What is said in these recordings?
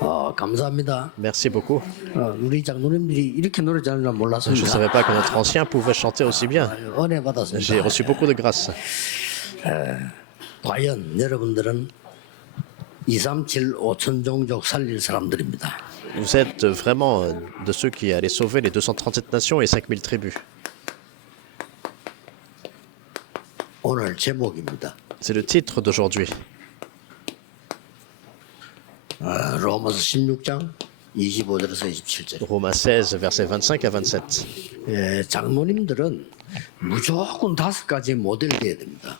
감사합니다. Merci beaucoup. 우리 장로님들이 이렇게 노래 잘하는 줄 Je ne 몰랐습니다. savais pas que notre ancien pouvait chanter aussi bien. 은혜 받았습니다. J'ai reçu beaucoup de grâce. 과연 여러분들은 237 5천 종족 살릴 사람들입니다. Vous êtes vraiment de ceux qui allaient sauver les 237 nations et 5000 tribus. 오늘 제목입니다. C'est le titre d'aujourd'hui. 로마서 16장 25절에서 27절. Romains 16, versets 25 à 27. 장로님들은 무조건 5가지 모델 돼야 됩니다.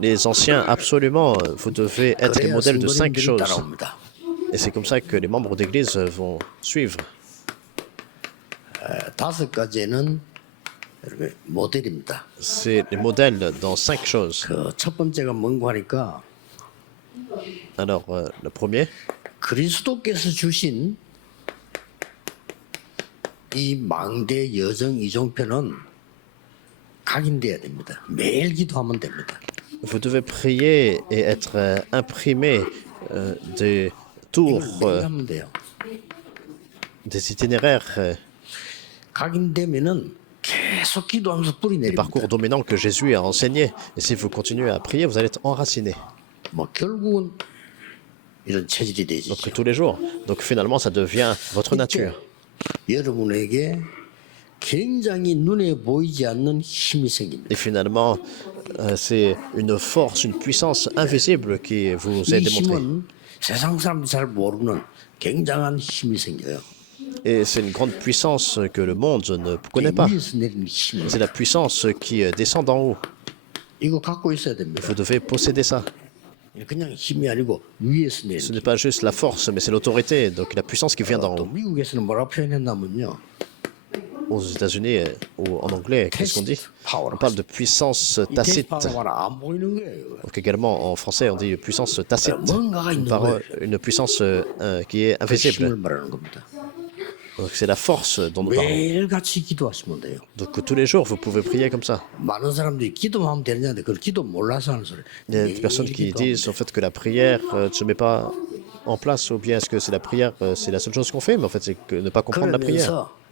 Les anciens, absolument, vous devez être les 그래야 modèles de 5 성도님들이 choses. 따라옵니다. Et c'est comme ça que les membres d'église vont suivre. 5가지는 모델입니다. C'est les modèles dans 5 choses. 첫 번째가 뭔고 하니까 Alors, le premier, 그리스도께서 주신 이 망대 여정 이종편은 각인돼야 됩니다. 매일 기도하면 됩니다. vous devez prier et être imprimé des tours, 매일 하면 돼요. des itinéraires, 각인되면은 계속 기도하면서 뿌리 des 내립니다. parcours dominants que Jésus a enseignés. Et si vous continuez à prier, vous allez être enraciné. 뭐 결국은 이런 체질이 되지. Donc tous les jours. Donc finalement, ça devient votre nature. 여러분에게 굉장히 눈에 보이지 않는 힘이 생깁니다. Et finalement, c'est une force, une puissance invisible qui vous est 이 démontrée. 힘은 세상 사람들이 잘 모르는 굉장한 힘이 생겨요. Et c'est une grande puissance que le monde ne connaît pas. 위에서 내리는 힘. C'est la puissance qui descend d'en haut. 이거 갖고 있어야 됩니다. Vous devez posséder ça. 그냥 힘이 아니고 위에서 내리는 Ce n'est pas juste la force, mais c'est l'autorité, donc la puissance qui vient d'en 또 haut. 미국에서는 뭐라 표현했냐면요. Aux États-Unis ou en anglais, qu'est-ce qu'on dit? On parle de puissance 이 tacite. 테스파워가 안 보이는 거예요. Donc également en français, on dit puissance tacite. 뭔가가 있는 거예요. Une puissance qui est 그 힘을 invisible. 말하는 겁니다. Donc c'est la force dont nous parlons. 매일같이 기도하시면 돼요. Donc tous les jours, vous pouvez prier comme ça. 많은 사람들이 기도하면 되느냐는데 그걸 기도 몰라서 하는 소리. Il y a des personnes qui disent en fait que la prière ne se met pas en place, ou bien est-ce que c'est la prière, c'est la seule chose qu'on fait, mais en fait c'est que ne pas comprendre la prière. 그러면서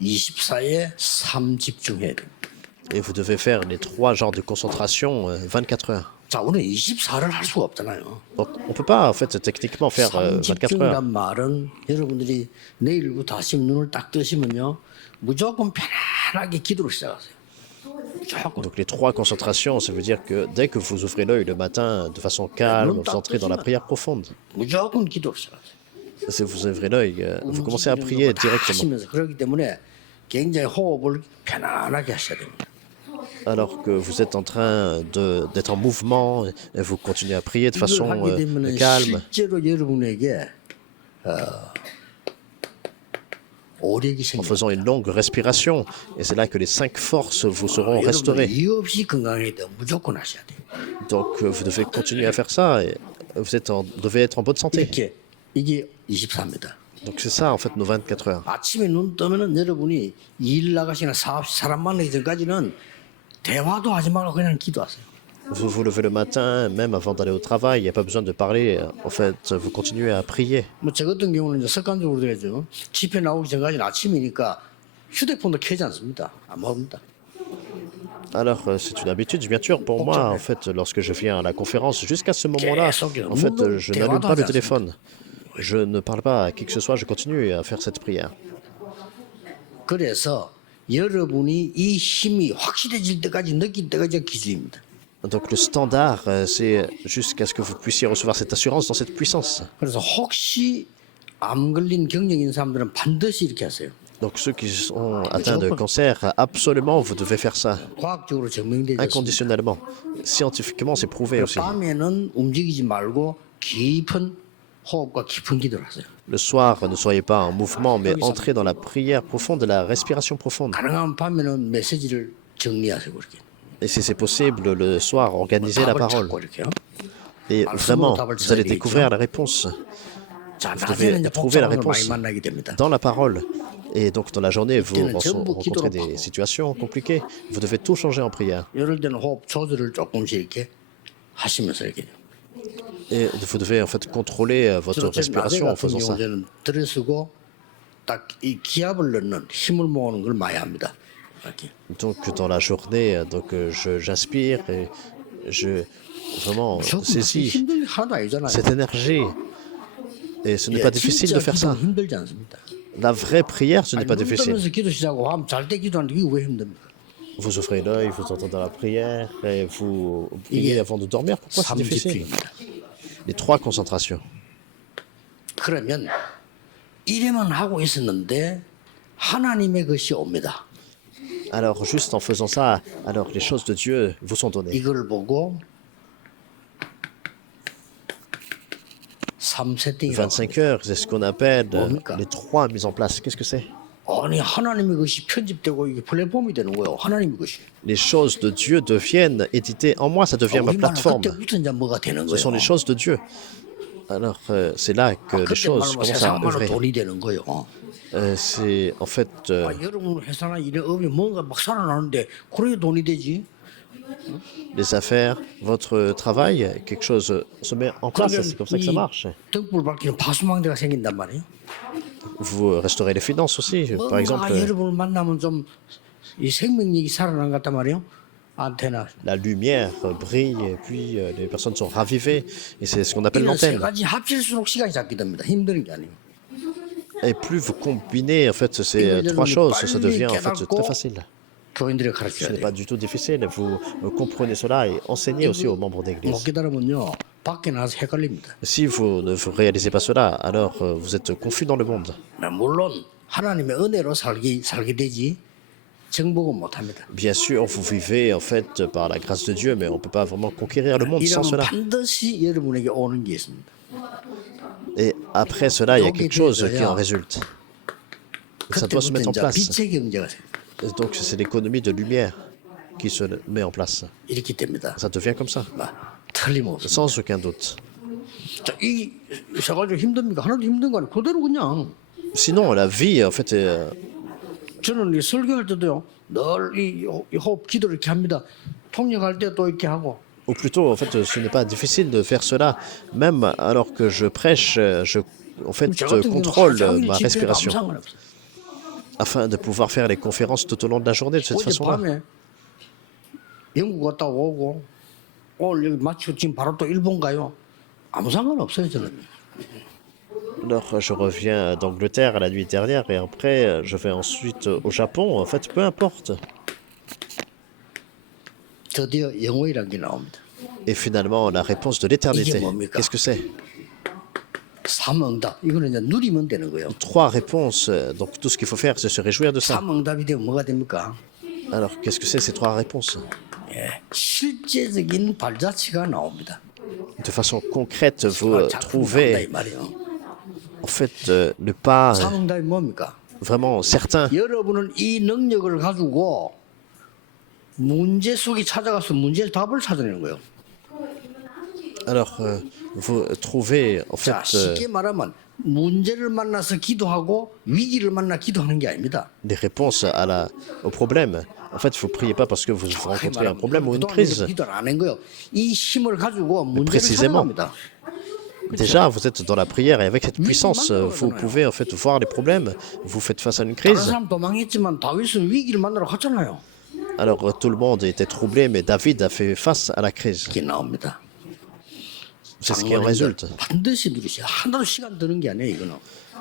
(24에 3) 집중해야 돼요. Et vous devez faire les 3 genres de concentration 24 heures. 자, 오늘 24를 할 수가 없잖아요. Donc on ne peut pas en fait techniquement faire 24 heures. 3집중이란 말은 여러분들이 내일부터 아침 눈을 딱 뜨시면요, 무조건 편안하게 기도를 시작하세요. 무조건. Donc les 3 concentrations, ça veut dire que dès que vous ouvrez l'œil le matin de façon calme, vous entrez dans la prière profonde. 무조건 기도를 시작하세요. Si vous ouvrez l'œil, vous commencez à prier directement. 하시면서 그렇기 때문에 굉장히 호흡을 편안하게 하셔야 됩니다. Alors que vous êtes en train d'être en mouvement, et vous continuez à prier de façon 이걸 하게 되면 calme. 실제로 여러분에게 오력이 En 생깁니다. faisant une longue respiration. Et c'est là que les 5 forces vous seront 여러분 restaurées. 이유 없이 건강해야 돼요. 무조건 하셔야 돼요. Donc vous devez continuer à faire ça. Et devez être en bonne santé. 이게 24입니다. Donc c'est ça en fait nos 24 heures. 아침에 눈 뜨면은 여러분이 일 나가시나 사람 만나기 전까지는 대화도 하지 말고 그냥 기도하세요. Vous vous levez le matin, même avant d'aller au travail, il n'y a pas besoin de parler. En fait, vous continuez à prier. 뭐 저 같은 경우는 이제 습관적으로 되죠. 집회 나오기 전까지는 아침이니까 휴대폰도 켜지 않습니다. 안 먹습니다. Alors, c'est une habitude, bien sûr, pour moi, en fait, lorsque je viens à la conférence, jusqu'à ce moment-là, en fait, je n'allume pas le téléphone. Je ne parle pas à qui que ce soit, je continue à faire cette prière. 그래서 여러분이 이 힘이 확실해질 때까지 느낄 때까지가 기준입니다. Donc le standard, c'est jusqu'à ce que vous puissiez recevoir cette assurance dans cette puissance. 그래서 혹시 암 걸린 경력인 사람들은 반드시 이렇게 하세요. Donc ceux qui sont atteints de cancer, absolument, vous devez faire ça, 과학적으로 증명되어 있습니다. inconditionnellement. Scientifiquement, c'est prouvé aussi. 밤에는 움직이지 말고 깊은 호흡과 깊은 기도를 하세요. Le soir, ne soyez pas en mouvement, mais entrez dans la prière profonde, de la respiration profonde. 가능하면 밤에는 메시지를 정리하세요. 그렇게. Et si c'est possible, le soir, organisez la 답을 parole. 찾고 이렇게요. Et vraiment, vous allez découvrir la réponse. 자, Vous devez 낮에는 이제 trouver la 복잡한 걸 많이 réponse 만나게 됩니다. dans la parole. Et donc, dans la journée, vous 그때는 전부 rencontrez 기도로 des 바꿔. situations compliquées. Vous devez tout changer en prière. 이럴 때는 호흡 조절을 조금씩 이렇게 하시면서 이렇게. Et vous devez en fait contrôler votre 저는 낮에 respiration en 같은 faisant ça. 경우는 들어서고 딱 이 기압을 넣는 힘을 모으는 걸 많이 합니다. 이렇게. Donc, dans la journée, j'inspire et je vraiment 조금 saisis 힘든 게 하나도 아니잖아요. cette énergie. Et ce n'est 예, pas difficile 진짜 de faire ça. 기도는 힘들지 않습니다. La vraie prière, ce n'est 아니, pas 눈 difficile. 뜨면서 기도 시작하고 하면 잘 때 기도하는데 이게 왜 힘듭니까? Vous ouvrez l'œil, vous entendez la prière et vous priez avant de dormir. Pourquoi c'est difficile? 삼집중입니다. Les trois concentrations. 그러면 이래만 하고 있었는데 하나님의 것이 옵니다. Alors, juste en faisant ça, alors les choses de Dieu vous sont données. 이걸 보고 3세팅이라고 25 heures, c'est ce qu'on appelle 뭡니까? les trois mises en place. Qu'est-ce que c'est? 아니 하나님의 것이 편집되고 이게 플랫폼이 되는 거예요. 하나님의 것이. Les choses de Dieu deviennent éditées en moi, ça devient ma 우리말은 plateforme. 그때부터 이제 뭐가 되는 Ce sont 거예요. les choses de Dieu. Alors, c'est là que les 그때 choses 말로 commencent à 세상 말로 œuvrer. 돈이 되는 거예요. C'est en fait, 아, 여러분 회사나 일에 업이 뭔가 막 살아나는데 그래야 돈이 되지. les affaires, votre travail, quelque chose se met en place, c'est comme ça que ça marche. 등불 밝히는 파수망대가 생긴단 말이에요. Vous restaurez les finances aussi. Par exemple, 여러분을 만나면 좀 이 생명력이 살아난 것 같단 말이에요. 안테나. la lumière brille et puis les personnes sont ravivées. Et c'est ce qu'on appelle 이런 세 l'antenne. 가지 합칠수록 시간이 잡게 됩니다. 힘든 게 아니에요. Et plus vous combinez en fait ces trois choses, ça devient en fait très facile. 교인들이 Ce 가르쳐야 n'est 돼요. pas du tout difficile. Vous comprenez cela et enseignez aussi aux membres 못 d'église. 깨달으면요 밖에 나가서 헷갈립니다. Si vous ne vous réalisez pas cela, alors vous êtes confus dans le monde. 물론 하나님의 은혜로 살게 되지 정복은 못합니다. Bien sûr, vous vivez en fait par la grâce de Dieu, mais on ne peut pas vraiment conquérir le monde sans 이러면 cela. 반드시 여러분에게 오는 게 있습니다. Et après cela, il y a quelque chose qui en résulte. Ça doit se mettre en 그때부터 이제 place. 빛의 경제가 Donc c'est l'économie de lumière qui se met en place. 이렇게 됩니다. Ça devient comme ça, 틀림없습니다. sans aucun doute. 자, 이 세가지고 힘듭니까? 하나도 힘든 거 아니에요. 그대로 그냥 Sinon, la vie, en fait, 저는 이 설교할 때도요 늘 이 호흡 기도를 이렇게 합니다. 통역할 때도 이렇게 하고 ou plutôt, en fait, ce n'est pas difficile de faire cela. Même alors que je prêche, en fait, 저 같은 경우는 contrôle 하루 종일 ma 집회도 아무 respiration 상관없어요. afin de pouvoir faire les conférences tout au long de la journée de cette façon-là. 어젯밤에 영국 갔다 오고 오늘 여기 마치고 지금 바로 또 일본 가요. 아무 상관없어요 저는. Alors, je reviens d'Angleterre à la nuit dernière et après, je vais ensuite au Japon. En fait, peu importe. 드디어 영어이라는 게 나옵니다. Et finalement, la réponse de l'éternité. 이게 뭡니까? Qu'est-ce que c'est? 삼응답 이거는 이제 누리면 되는 거예요. Trois réponses. Donc, tout ce qu'il faut faire, c'est se réjouir de ça. 삼응답이 되면 뭐가 됩니까? Alors, qu'est-ce que c'est ces trois réponses? 예, 실제적인 발자취가 나옵니다. De façon concrète, vous 작품 나온다 이 trouvez, 말이에요. en fait, le pas 삼응답이 뭡니까? vraiment certain. 여러분은 이 능력을 가지고 문제 속에 찾아가서 문제의 답을 찾아내는 거예요. Alors, vous trouvez, en fait, 자, 쉽게 말하면 문제를 만나서 기도하고 위기를 만나 기도하는 게 아닙니다. des réponses au problème. En fait, vous ne priez pas parce que vous rencontrez un problème ou une crise. 기도를 안 한 거예요. 이 힘을 가지고 문제를 précisément. 찾아갑니다. Déjà, vous êtes dans la prière et avec cette puissance, vous pouvez en fait voir les problèmes. Vous faites face à une 다른 crise. 사람 도망했지만 다윗은 위기를 만나러 갔잖아요. Alors, tout le monde était troublé, mais David a fait face à la crise. 이게 나옵니다. C'est ce qui en résulte. 반드시 누리세요. 하나도 시간 드는 게 아니에요, 이거는.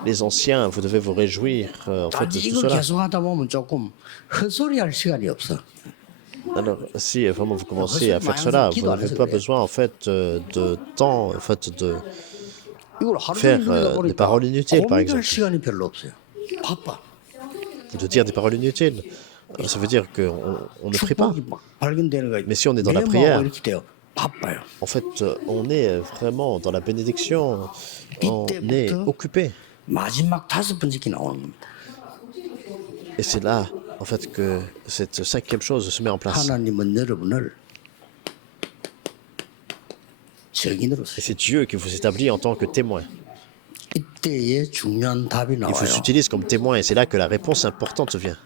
Les anciens, vous devez vous réjouir en fait de 단지 tout 이걸 cela. 계속 하다 보면 조금 헛소리할 시간이 없어. Alors, si vraiment vous commencez à faire cela, vous n'avez pas besoin en fait de temps, en fait de 이걸 하루 faire 종일 누리다 des 보니까 paroles inutiles, par 고민할 exemple, 시간이 별로 없어요. 바빠. de dire des paroles inutiles. Ça veut dire qu'on ne prie pas. 축복이 막 발견되는 거. Mais si on est dans la 내 prière, 마음이 이렇게 돼요. 바빠요. En fait, on est vraiment dans la bénédiction, on est occupé. 마지막 다섯 번째 게 나오는 겁니다. Et c'est là, en fait, que cette cinquième chose se met en place. 하나님은 여러분을 증인으로 Et 쓰시. c'est Dieu qui vous établit en tant que témoin. 이때에 중요한 답이 Il vous 나와요. utilise comme témoin et c'est là que la réponse importante vient.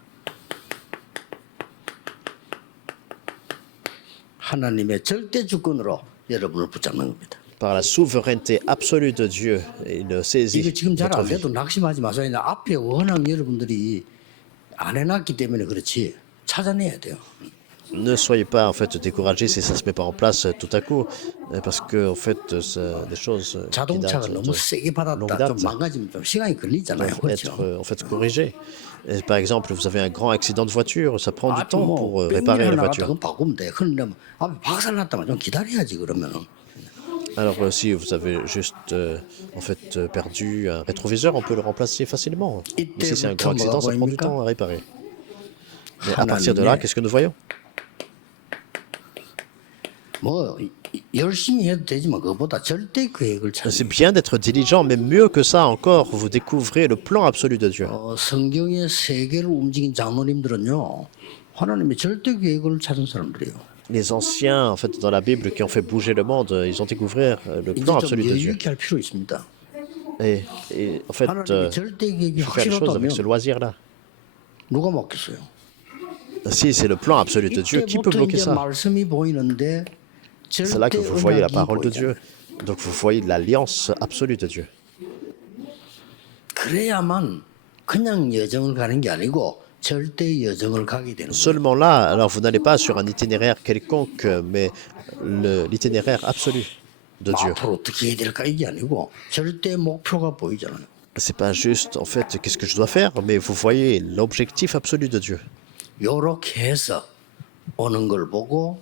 하나님의 절대 주권으로 여러분을 붙잡는 겁니다. Par la souveraineté absolue de Dieu, il 이거 saisit 지금 잘 votre 안 vie. 돼도 낙심하지 마세요. 앞에 워낙 여러분들이 안 해놨기 때문에 그렇지 찾아내야 돼요. Ne soyez pas en fait découragés si ça se met pas en place tout à coup, parce que en fait c'est des choses qui 자동차가 datent 너무 de 세게 longue 받았다. 좀 date 망가지면 좀 시간이 걸리잖아요. doivent 그렇죠? être en fait corrigées. Et par exemple, vous avez un grand accident de voiture, ça prend du 아주 temps pour 뭐 réparer 뺑기를 la 나갔다 voiture. 그건 바꾸면 돼. 그런데 앞에 박살 났다면 좀 기다려야지 그러면은. Alors si vous avez juste en fait perdu un rétroviseur, on peut le remplacer facilement. Mais si c'est un grand accident, ça prend du temps à réparer. Mais à partir de là, qu'est-ce que nous voyons? 뭐 열심히 해도 되지만 그것보다 절대 계획을 C'est 찾는. bien d'être diligent, mais mieux que ça encore, vous découvrez le plan absolu de Dieu. 성경의 세계를 움직인 장로님들은요 하나님의 절대 계획을 찾은 사람들이에요. Les anciens, en fait, dans la Bible, qui ont fait bouger le monde, ils ont découvert le 이제 plan 좀 absolu de 여유 Dieu. 있게 할 필요 있습니다. Et en fait, 하나님의 절대 계획이 il faut faire les choses avec ce 확실하다면 loisir-là. 누가 먹겠어요? Si c'est le plan absolu de Dieu, qui peut 이때부터 bloquer 이제 ça? 말씀이 보이는데 C'est là que 절대 vous voyez la 언약이 parole de 보이잖아요. Dieu. Donc vous voyez l'alliance absolue de Dieu. 그래야만 그냥 여정을 가는 게 아니고 절대 여정을 가게 되는 거예요. Seulement là, alors vous n'allez pas sur un itinéraire quelconque, mais l'itinéraire absolu de Dieu. 앞으로 어떻게 해야 될까 이게 아니고 절대 목표가 보이잖아요. C'est pas juste, en fait, qu'est-ce que je dois faire, mais vous voyez l'objectif absolu de Dieu. 요렇게 해서 오는 걸 보고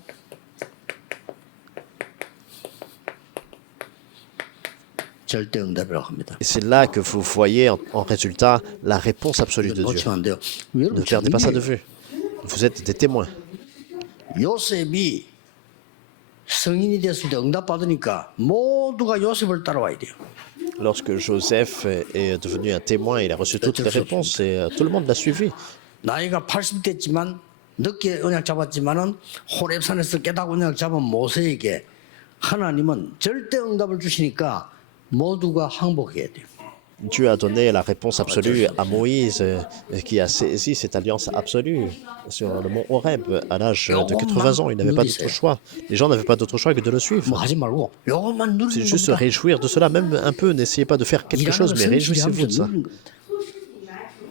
절대 응답이라고 합니다. Et c'est là que vous voyez en résultat la réponse absolue de 이건 Dieu. 놓치면 안 돼요. Ne 여러분 perdez pas ça de 증인이에요. vue. Vous êtes des témoins. 요셉이 성인이 됐을 때 응답 받으니까 모두가 요셉을 따라와야 돼요. Lorsque Joseph est devenu un témoin, il a reçu toutes les réponses et tout le monde l'a suivi. 나이가 80 됐지만 늦게 언약 잡았지만은 호렙산에서 깨닫고 언약 잡은 모세에게 하나님은 절대 응답을 주시니까 모두가 항복해야 돼요. Dieu a donné la réponse absolue à Moïse, qui a saisi cette alliance absolue sur le mont Horeb à l'âge de 80 ans. Il n'avait pas d'autre choix. Les gens n'avaient pas d'autre choix que de le 뭐 suivre. 하지 말고 요것만 C'est 누리는 juste se 겁니다. réjouir de cela, même un peu. N'essayez pas de faire quelque chose, mais réjouissez-vous de ça.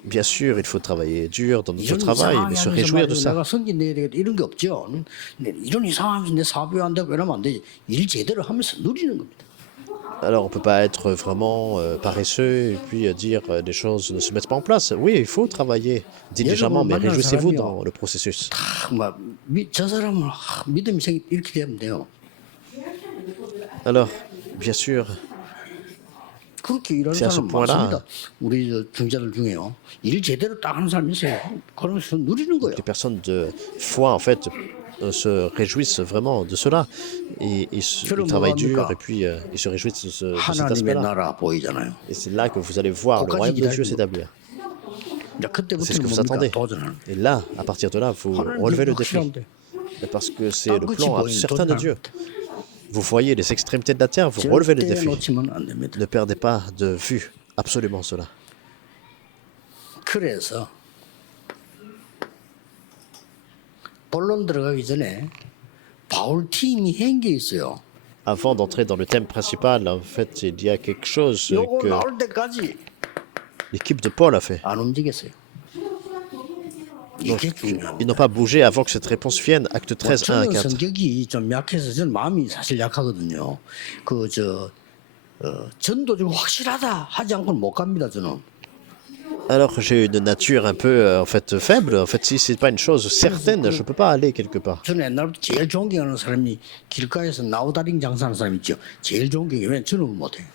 Bien sûr, il faut travailler dur dans notre 이런 travail, mais se 상황이 réjouir de 하면서 ça. 내가 성진 내야 되겠다 이런 게 없죠. 이런 이상하면서 내 사업이 안 되고 이러면 안 되지. 일 제대로 하면서 누리는 겁니다. Alors, on ne peut pas être vraiment paresseux et puis dire des choses ne se mettent pas en place. Oui, il faut travailler diligemment, mais réjouissez-vous dans le processus. 저 사람은 믿음이 이렇게 되면 돼요. Alors, bien sûr, 그렇게 일하는 C'est à ce 사람 point-là. 많습니다. 우리 저 중자들 중에요. 일 제대로 딱 하는 사람이 있어요. 그러면서 누리는 거예요. les personnes de foi, en fait, se réjouissent vraiment de cela. Et ils travaillent dur et puis ils se réjouissent de cet 하나님의 aspect-là. 나라 보이잖아요. Et c'est là que vous allez voir le royaume de Dieu s'établir. 이제 C'est ce 그때부터는 que vous 뭡니까? attendez. 도전하는. Et là, à partir de là, vous relevez le défi. Parce que c'est le plan certain de Dieu. Vous voyez les extrémités de la terre, vous relevez le 절대 défi. 놓치면 안 됩니다. Ne perdez pas de vue absolument cela. 그래서 본론 들어가기 전에 바울 팀이 한게 있어요. Avant d'entrer dans le thème principal, en fait, il y a quelque chose 요거 que 나올 때까지 l'équipe de Paul a fait. 안 움직였어요. Donc, 이게 중요합니다. ils n'ont pas bougé avant que cette réponse vienne. Acte 13, 1 à 저는 4. 성격이 좀 약해서 저는 마음이 사실 약하거든요. 전도적 확실하다 하지 않고는 못 갑니다 저는. Alors, j'ai une nature un peu en fait faible. En fait, si c'est pas une chose certaine, je peux pas aller quelque part. 저는 옛날부터 제일 존경하는 사람이 길가에서 나우다링 장사하는 사람 있죠. 제일 존경해요. 왜냐면 저는 그걸 못해요.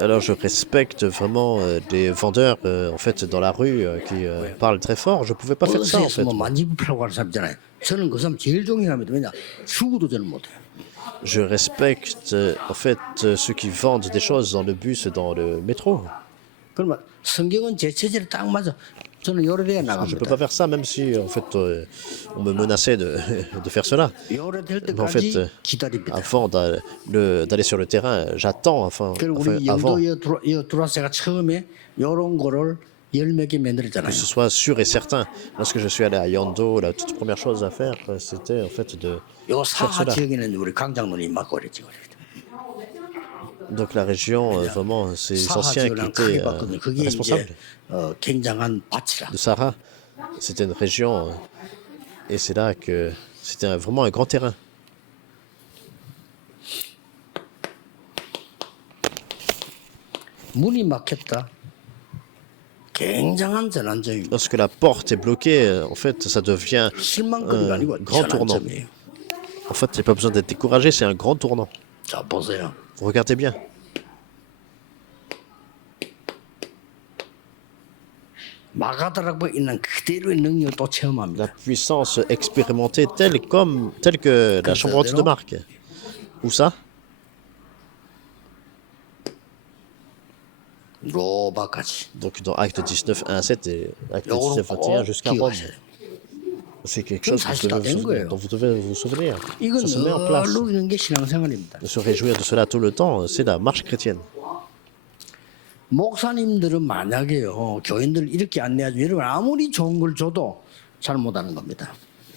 Alors, je respecte vraiment des vendeurs en fait dans la rue qui parlent très fort. Je pouvais pas faire ça en 버스에서 fait. 뭐 만지부 팔고 하는 사람 있잖아요. 저는 그 사람 제일 존경합니다. 왜냐 죽어도 저는 못해요. Je respecte en fait ceux qui vendent des choses dans le bus et dans le métro. 그러면 성경은 제 체질에 딱 맞아. 저는 요래돼야 Je ne peux 나갑니다. pas faire ça, même si en fait on me menaçait de faire cela. 요래될 Mais en fait, 때까지 기다립니다. avant d'aller sur le terrain, j'attends, 그리고 enfin 우리 avant 영도 들어와서 제가 처음에 요런 거를 열 몇 개 만들었잖아요. que ce soit sûr et certain. Lorsque je suis allé à Yando, la toute première chose à faire, c'était en fait de 요 faire 사하 cela. 지역에는 우리 강장로님 맡고 그랬지. Donc la région, vraiment, c'est les 사하 anciens qui 지역을 étaient 크게 봤거든요. 그게 responsables 이제 굉장한 밭이라. de Sahara. C'était une région, et c'est là que c'était vraiment un grand terrain. 문이 막혔다. 굉장한 전환점입니다. Lorsque la porte est bloquée, en fait, ça devient 실망거리가 un 아니고 grand tournant. 전환점이에요. En fait, il n'y a pas besoin d'être découragé, c'est un grand tournant. 자 보세요. Vous regardez bien. 마가다락과 있는 그대로의 능력을 또 La 체험합니다. puissance expérimentée telle que la chambre haute de Marc. Où ça? 로바까지. Donc dans Acte 19, 1 à 7 et Acte 요거는 19, 21 jusqu'à Rome. 기억하셔야 돼요. C'est quelque chose 사실 다 된 거예요. dont vous devez vous souvenir. 이건 Ça se met en place. 늘 누리는 게 신앙생활입니다. De se réjouir de cela tout le temps, c'est la marche chrétienne. 목사님들은 만약에요 교인들 이렇게 안내하죠. 여러분 아무리 좋은 걸 줘도 잘 못하는 겁니다.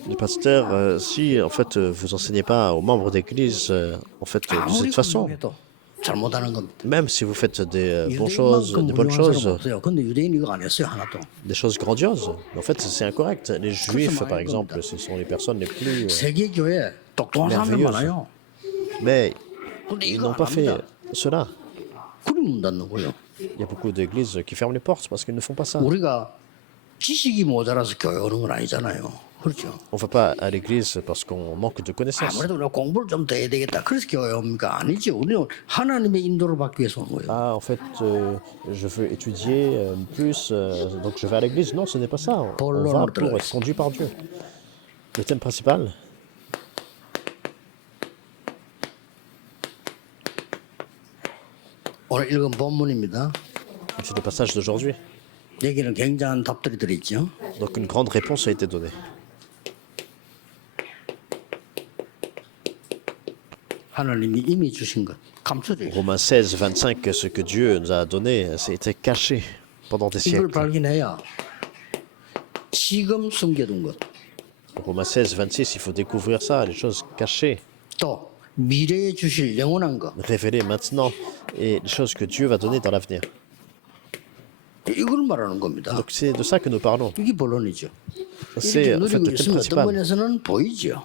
Les pasteurs, si en fait vous enseignez pas aux membres d'église, en fait de 아무리 cette façon, 훌륭해도 잘 못하는 겁니다. même si vous faites des bonnes choses, 유대인만큼 des bonnes 훌륭한 사람 choses, 없어요. 근데 유대인 이거 안 했어요 하나도. des choses grandioses, en fait c'est incorrect. Les juifs, par exemple, ce sont les personnes les plus 세계 교회 똑똑한 사람들 merveilleuses. 많아요. Mais 근데 ils 이거 n'ont 안 pas fait 합니다. cela. 그리 문 닫는 거예요. Il y a beaucoup d'églises qui ferment les portes parce qu'ils ne font pas ça. 우리가 지식이 모자라서 교회 오는 건 아니잖아요. 그렇죠. On ne va pas à l'église parce qu'on manque de connaissances. 아무래도 우리가 공부를 좀 더 해야 되겠다. 그래서 교회 옵니까? 아니죠. 우리는 하나님의 인도를 받기 위해서 온 거예요. Ah, en fait, je veux étudier plus, donc je vais à l'église. Non, ce n'est pas ça. On va pour être conduit par Dieu. Le thème principal, 오늘 읽은 본문입니다. c'est le passage d'aujourd'hui. 여기는 굉장한 답들이 들어있죠. Donc une grande réponse a été donnée. 하나님이 이미 주신 것 감춰져 있어요. Romains 16, 25, ce que Dieu nous a donné, c'était caché pendant des 이걸 siècles. 발견해야 지금 숨겨둔 것, Romains 16, 26, il faut découvrir ça, les choses cachées, 또 미래에 주실 영원한 것, révélées maintenant, et les choses que Dieu va donner dans l'avenir. 이걸 말하는 겁니다. Donc c'est de ça que nous parlons. 이게 본론이죠. C'est 이렇게 en fait 누리고 le thème 있으면 어떤 principal. 면에서는 보이죠.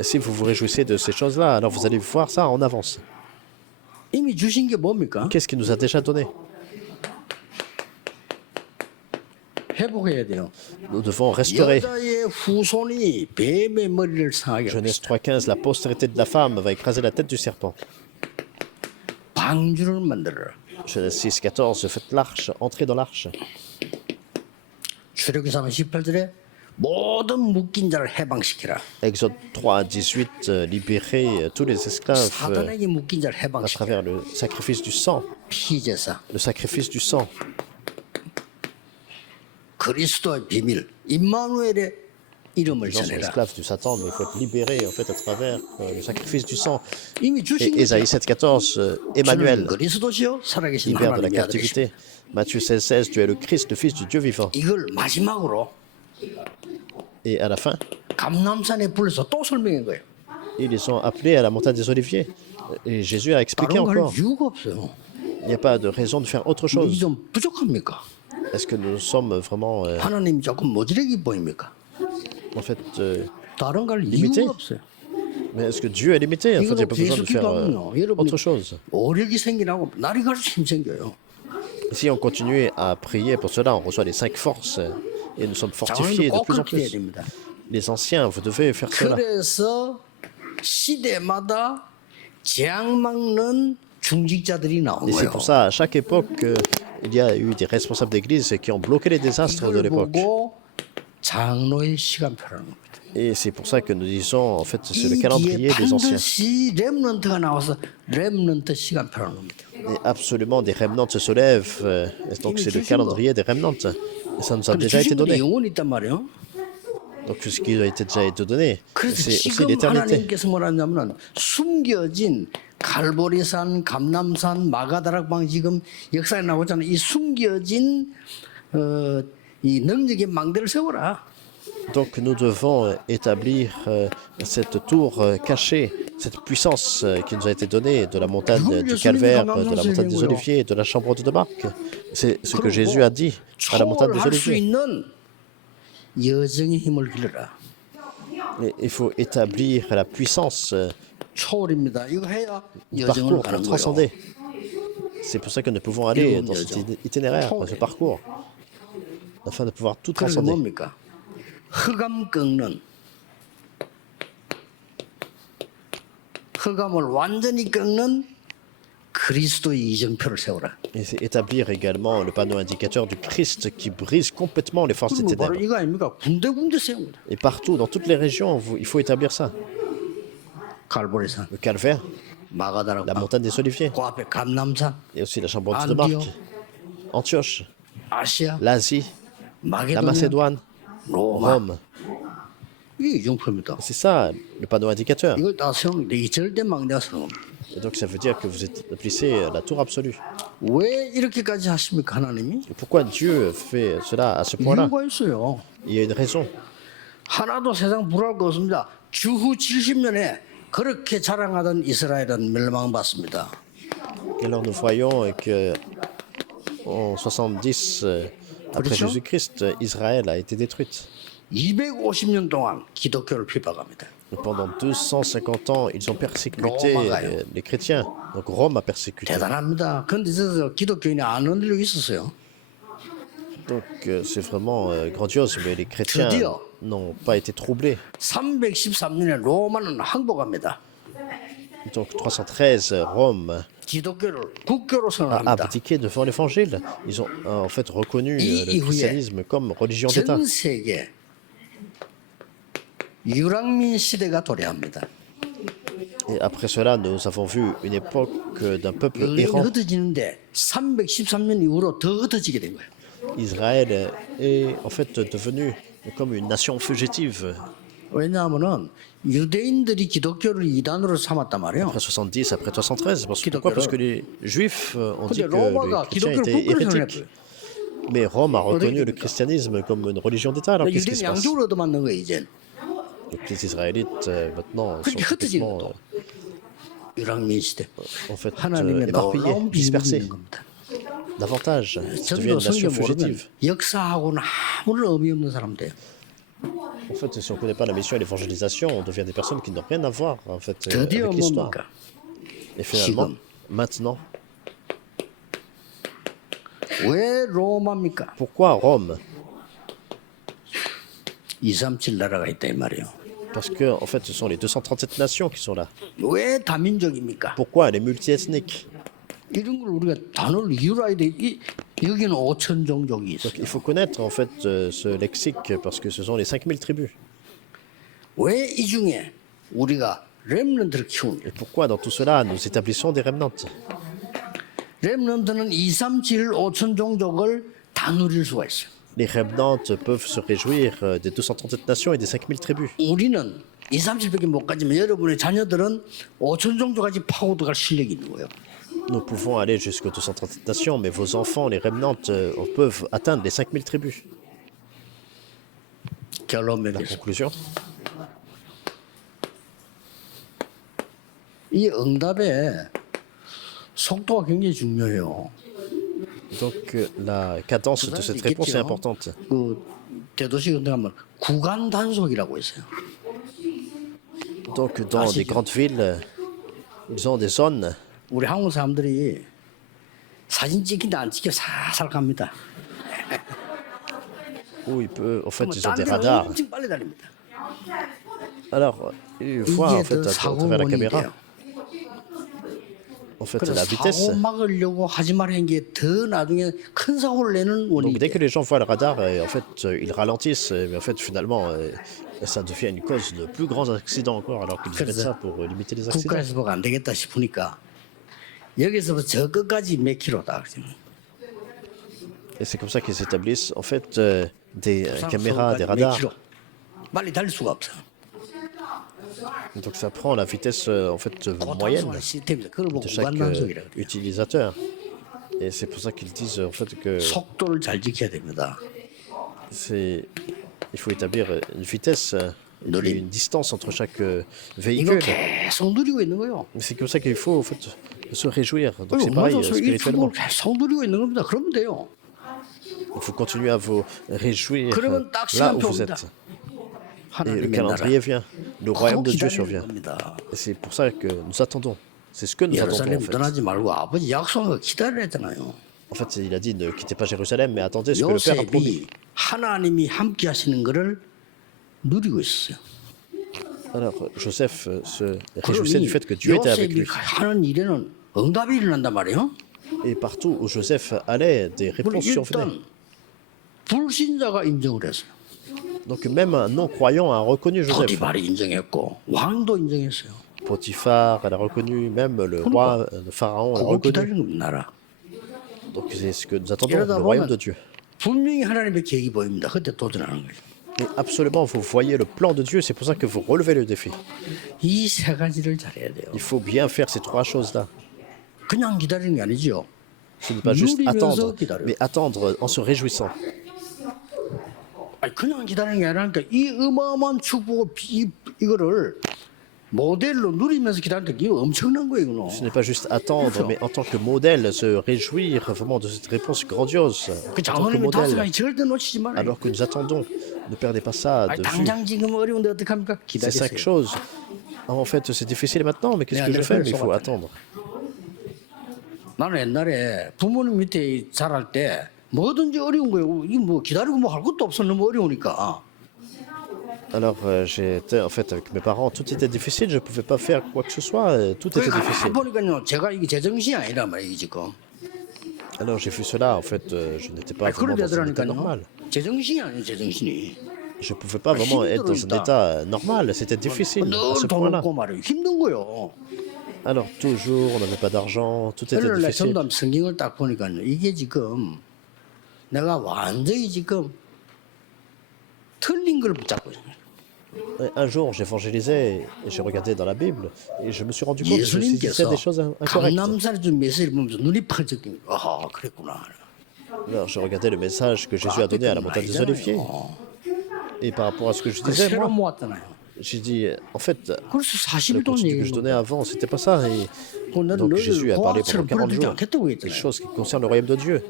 Et si vous vous réjouissez de ces choses-là, alors vous allez voir ça en avance. 이미 주신 게 뭡니까? Qu'est-ce qu'il nous a déjà donné? 회복해야 돼요. Nous devons restaurer. 여자의 후손이 뱀의 머리를 상하게 합니다. Genèse 3.15, la postérité de la femme va écraser la tête du serpent. 방주를 만들어라. Genèse 6.14, faites l'arche, entrez dans l'arche. 출애굽기상 18절에 모든 묶인 자를 해방시키라. Exode 3.18, libérez tous les esclaves 사단에게 묶인 자를 à 해방시키라. travers le sacrifice du sang. 피제사, Le sacrifice du sang. 그리스도의 비밀, 임마누엘의 이름을 Les gens sont 전해라. esclaves du Satan, mais il faut être libéré en fait à travers le sacrifice du sang. 이미 Et 주신 게 Ésaïe 7.14, 주는 Emmanuel, 그리스도시요 살아계신 libère de la 하나님의 아들이시오. captivité. Matthieu 16.16, tu es le Christ, le Fils du Dieu vivant. 이걸 마지막으로 Et à la fin, 감람산에 불러서 또 설명한 거예요. ils les ont appelés à la montagne des Oliviers. Et Jésus a expliqué 다른 거 할 encore, 이유가 없어요. il n'y a pas de raison de faire autre 이게 chose. 좀 부족합니까? Est-ce que nous sommes vraiment, 하나님이 조금 모자라게 보입니까? en fait, 다른 거 할 limité? 이유가 없어요. mais est-ce que Dieu est limité? En fait, il n'y a 이거로 pas besoin de 계속 faire 기도하면요. 여러분 autre chose. 오력이 생기나고 날이 갈수록 힘 생겨요. Si on continue à prier pour cela, on reçoit les 5 forces et nous sommes fortifiés 장로님도 de 꼭 plus en 그렇게 해야 plus. 됩니다. Les anciens, vous devez faire cela. 그래서 시대마다 재앙 막는 중직자들이 나온 Et c'est 거예요. pour ça, à chaque époque, il y a eu des responsables d'église qui ont bloqué les désastres de 이걸 l'époque. 보고 장로의 시간표라는 겁니다. Et c'est pour ça que nous disons, en fait, c'est le 이 뒤에 calendrier des anciens. 반드시 렘넌트가 나와서 렘넌트 시간표라는 겁니다. Et absolument, des remnants se lèvent. Et donc, c'est le calendrier des remnants. Ça nous a 근데 déjà été 주신 분에 donné. 영혼이 있단 말이에요. Donc ce qui a été déjà été donné, 그래서 c'est aussi 지금 l'éternité. 하나님께서 뭐라냐면은 숨겨진 갈보리산, 감남산, 마가다락방 지금 역사에 나오잖아요. 이 숨겨진 이 능력의 망대를 세워라. Donc nous devons établir cette tour cachée, cette puissance qui nous a été donnée de la montagne du Calvaire, de la montagne des Oliviers, de la chambre de Marc. C'est ce que Jésus a dit à la montagne des 초월할 수 Oliviers. 있는 여정의 힘을 길러라. Et il faut établir la puissance 초월입니다. 이거 해야 du 여정을 parcours 가는 pour 거예요. transcender. C'est pour ça que nous pouvons aller dans cet itinéraire, dans ce parcours, afin de pouvoir tout 그래서 transcender. 뭡니까? 흑암 꺾는 흑암을 완전히 꺾는 그리스도의 이정표를 세워라. Et c'est établir également le panneau indicateur du Christ qui brise complètement les forces des 그리고 바로 ténèbres. 이거 아닙니까? 군데군데 세운 거다. Et partout, dans toutes les régions, il faut établir ça. 갈보리산, Le Calvaire, la 마가다락방, montagne des Oliviers, 그 앞에 감남산, et aussi la chambre de Marc, Antioche, 아시아, l'Asie, la 마게도냐, Macédoine, 로마. Rome. 이게 이정표입니다. C'est ça, le panneau indicateur. 이걸 다 세우는 게 이 절대 망대가 세우는 겁니다. Et donc ça veut dire que vous établissez la tour absolue. 왜 이렇게까지 하십니까 하나님이? Et pourquoi Dieu fait cela à ce point-là? 이유가 있어요. Il y a une raison. 하나도 세상 불할 거 없습니다. 주후 70년에 그렇게 자랑하던 이스라엘은 멸망받습니다. Et alors nous voyons que en 70 après 그렇죠? Jésus-Christ, Israël a été détruite. 250년 동안 기독교를 핍박합니다. Et pendant 250 ans, ils ont persécuté les chrétiens. Donc Rome a persécuté. 대단합니다. 그런데 저 기독교인이 안 흔들리고 있었어요. Donc c'est vraiment grandiose, mais les chrétiens 드디어 n'ont pas été troublés. 313년에 로마는 항복합니다. Donc 313, Rome 기독교를 국교로 a 선언합니다. abdiqué devant l'évangile. Ils ont en fait reconnu le christianisme comme religion d'État. 전 세계 유랑민 시대가 도래합니다. Et après cela, nous avons vu une époque d'un peuple 유대인이 errant. 흩어지는데 313년 이후로 더 흩어지게 된 거예요. Israël est en fait devenu comme une nation fugitive. 왜냐하면은 유대인들이 기독교를 이단으로 삼았단 말이에요. Après 70, après 313, pourquoi? Parce que les Juifs ont dit 근데 que les 로마가 chrétiens 기독교를 étaient 국교로 hérétiques. 선언했어요. Mais Rome a reconnu le christianisme comme une religion d'État. Alors qu'est-ce qui 유대인 se passe? 양쪽으로 얻어맞는 거예요 이제. Donc les Israélites maintenant sont 그렇게 흩어지는 complètement 또 유랑민 시대. en fait 하나님의 éparpillés, 놀라운 비밀이 dispersés. 있는 겁니다. Davantage, ils deviennent 전도 une nation 성경 모르면 fugitive. 역사하고는 아무런 의미 없는 사람 돼요. En fait, si on ne connaît pas la mission et l'évangélisation, on devient des personnes qui n'ont rien à voir en fait 드디어 avec l'histoire. 뭡니까? Et finalement, 지금. maintenant, 왜 로마입니까? pourquoi Rome? 237 나라가 있다 이 말이에요. Parce que en fait, ce sont les 237 nations qui sont là. 왜 다민족입니까? Pourquoi elle est multiethnique? 이런 걸 우리가 단어를 이유로 해야 돼. 여기는 5천 종족이 있어요. Il faut connaître en fait ce lexique parce que ce sont les 5000 tribus. 왜 이 중에 우리가 렘넌트를 키우는 Et pourquoi dans tout cela nous établissons des remnants? 렘넌트는 2, 3, 7, 5천 종족을 다 누릴 수가 있어요. Les remnants peuvent se réjouir des 237 nations et des 5000 tribus. 우리는 2, 3, 7밖에 못 가지만 여러분의 자녀들은 5천 종족까지 파고 들어갈 실력이 있는 거예요. Nous pouvons aller jusqu'aux 237 nations, mais vos enfants, les remnants, peuvent atteindre les 5000 tribus. 결론 La 맺겠습니다. conclusion? 이 응답에 속도가 굉장히 중요해요. Donc la cadence de cette réponse est importante. 그 대도시 같은 데 가면 구간 단속이라고 있어요. Donc dans des grandes villes, ils ont des zones 우리 한국 사람들이 사진 찍힌데 안 찍혀 살살 갑니다. où en fait, ils ont 딴 des 데는 radars. 엄청 빨리 달립니다. Alors, ils voient en 이게 fait 더 à 사고 travers la 원인이 caméra, 돼요. en fait, 그래서 la vitesse. 사고 막으려고 하지 말라는 게 더 나중에 큰 사고를 내는 원인이 Donc dès que 돼요. les gens voient le radar, en fait, ils ralentissent, mais en fait, finalement, ça devient une cause de plus grands accidents encore, alors qu'ils mettent ça pour limiter les accidents. 국가에서 보고 안 되겠다 싶으니까 여기서부터 저 끝까지 몇 킬로다. 그러죠. Et c'est comme ça qu'ils établissent en fait des caméras, des 몇 radars. 킬로. 빨리 달릴 수가 없어. Donc ça prend la vitesse en fait moyenne 고단순환 시스템이다. 그걸 보고 de chaque 무한단속이라 그래요. utilisateur. Et c'est pour ça qu'ils disent en fait que 속도를 잘 지켜야 됩니다. il faut établir une vitesse et une distance entre chaque 이거 véhicule. 계속 누리고 있는 거예요. C'est comme ça qu'il faut en fait se réjouir. Donc c'est 그리고 pareil 음악으로 이 spirituellement. 축복을 계속 누리고 있는 겁니다. 그러면 돼요. Il faut continuer à vous réjouir 그러면 딱 là où 시간표 vous 옵니다. êtes. Et le 하나님의 나라. calendrier vient, le royaume de Dieu 기다리는 survient. 겁니다. Et c'est pour ça que nous attendons. C'est ce que nous attendons en 예루살렘 fait. 떠나지 말고 아버지 약속한 거 기다려야 했잖아요. En fait, il a dit ne quittez pas Jérusalem, mais attendez ce que le Père a promis. 요셉이 하나님이 함께 하시는 거를 누리고 있었어요. Alors, Joseph se réjouissait du fait que Dieu était avec 요셉이 lui. 하는 일에는 응답이 일어난단 말이에요. Et partout où Joseph allait, des réponses survenaient. 일단 불신자가 인정을 했어요. Donc même un non-croyant a reconnu Joseph. 포티발이 인정했고 왕도 인정했어요. Potiphar, elle a reconnu, même le roi, le pharaon l'a 그거 reconnu. 기다리는 겁니다. 나라. Donc c'est ce que nous attendons, 이러다 le royaume de 보면 Dieu. 분명히 하나님의 계획이 보입니다. 그때 도전하는 거죠. Et absolument, vous voyez le plan de Dieu, c'est pour ça que vous relevez le défi. 이 세 가지를 잘해야 돼요. Il faut bien faire ces trois choses-là. 그냥 기다리는 게 아니죠. Ce n'est pas juste 누리면서 attendre, 기다려요. mais attendre en se réjouissant. 아니, 그냥 기다리는 게 아니라 이 어마어마한 축복을 이거를 모델로 누리면서 기다리는 게 엄청난 거예요. 이거는. Ce n'est pas juste attendre, mais en tant que modèle, se réjouir vraiment de cette réponse grandiose. 그 En tant que 장로님의 다섯 modèle. 가지 절대 놓치지 말아요. Alors que nous attendons, ne perdez pas ça 아니, de vue. 당장 지금 어려운데 어떡합니까? Ces cinq 기다리세요. choses. En fait, c'est difficile maintenant, mais qu'est-ce que je fais? Mais il faut attendre. 나는 옛날에 부모님 밑에 자랄 때 뭐든지 어려운 거예요. 이게 뭐 기다리고 뭐 할 것도 없어. 너무 어려우니까. Alors, j'étais en fait avec mes parents, tout était difficile, je ne pouvais pas faire quoi que ce soit, tout était 그러니까 difficile. 보니까요, 제가 이게 제정신이 아니란 말이에요, 지금. Alors j'ai vu cela, en fait, je n'étais pas 아니, vraiment 그걸 dans un état normal. 되더라니까요. 제정신이 아니에요, 제정신이. Je ne pouvais pas vraiment être dans un état normal, c'était difficile à ce 늘 돈 point-là. 없고 말이에요. 힘든 거요. Alors toujours, on n'avait pas d'argent, tout était 그러나 difficile. 전담 성경을 딱 보니까요, 이게 지금 내가 완전히 지금 틀린 걸 붙잡고 있어요. Et un jour, j'évangélisais et je regardais dans la Bible et je me suis rendu compte que je disais 예수님께서 des choses incorrectes. 강남살에 준 메시지를 보면서 눈이 펄쩍 아 그랬구나. Alors je regardais le message que Jésus a donné à la montagne des Oliviers. Et par rapport à ce que je disais, 새로 moi, 모았잖아요. j'ai dit, en fait, 그래서 le 40일 동안 contenu que je 얘기했는데 donnais avant, c'était pas ça. Et donc Jésus a parlé pendant 40 jours, quelque chose qui concerne le royaume de Dieu.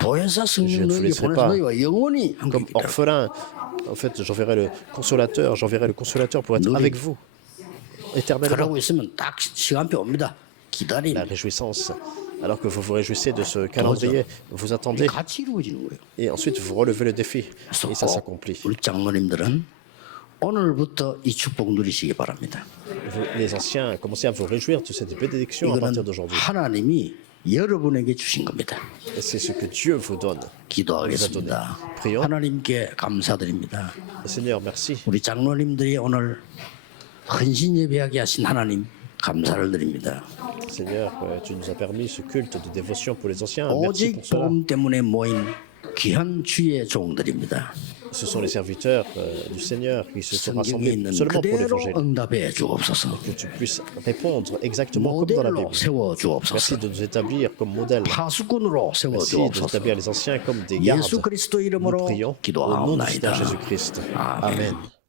보혜사 Je 성령 ne vous 너에게 laisserai 보내서 pas 너희와 영원히 함께 Comme 있겠다. orphelin, en fait, j'enverrai le consolateur pour être avec vous, éternellement. 그러고 있으면 딱 시간표 옵니다. 기다림. La réjouissance, alors que vous vous réjouissez de ce calendrier, vous attendez, 같이 이루어지는 거예요. et ensuite vous relevez le défi, et ça 그래서 s'accomplit. 우리 장로님들은 오늘부터 이 축복 누리시기 바랍니다. Vous, les anciens, commencez à vous réjouir de cette bénédiction à partir 이거는 d'aujourd'hui. 하나님이 여러분에게 주신 겁니다. Et c'est ce que Dieu vous donne. 기도하겠습니다. Prions. 하나님께 감사드립니다. Seigneur, merci. 우리 장로님들이 오늘 헌신 예배하게 하신 하나님 감사를 드립니다. Seigneur, tu nous as permis ce culte de dévotion pour les anciens. Merci 오직 pour cela. 복음 때문에 모인 귀한 주의 종들입니다. Ce sont les serviteurs du Seigneur qui se sont 성경에 rassemblés 있는 seulement pour 그대로 l'évangile. 응답해 주옵소서. Que tu puisses répondre exactement comme dans la 모델로 Bible. 세워 Merci 주옵소서. de nous établir comme modèle. 파수꾼으로 세워 Merci de nous 주옵소서. établir les anciens comme des gardes. 예수 그리스도 Nous 이름으로 prions au nom du Seigneur 기도하옵나이다. Jésus-Christ. 아멘. Amen.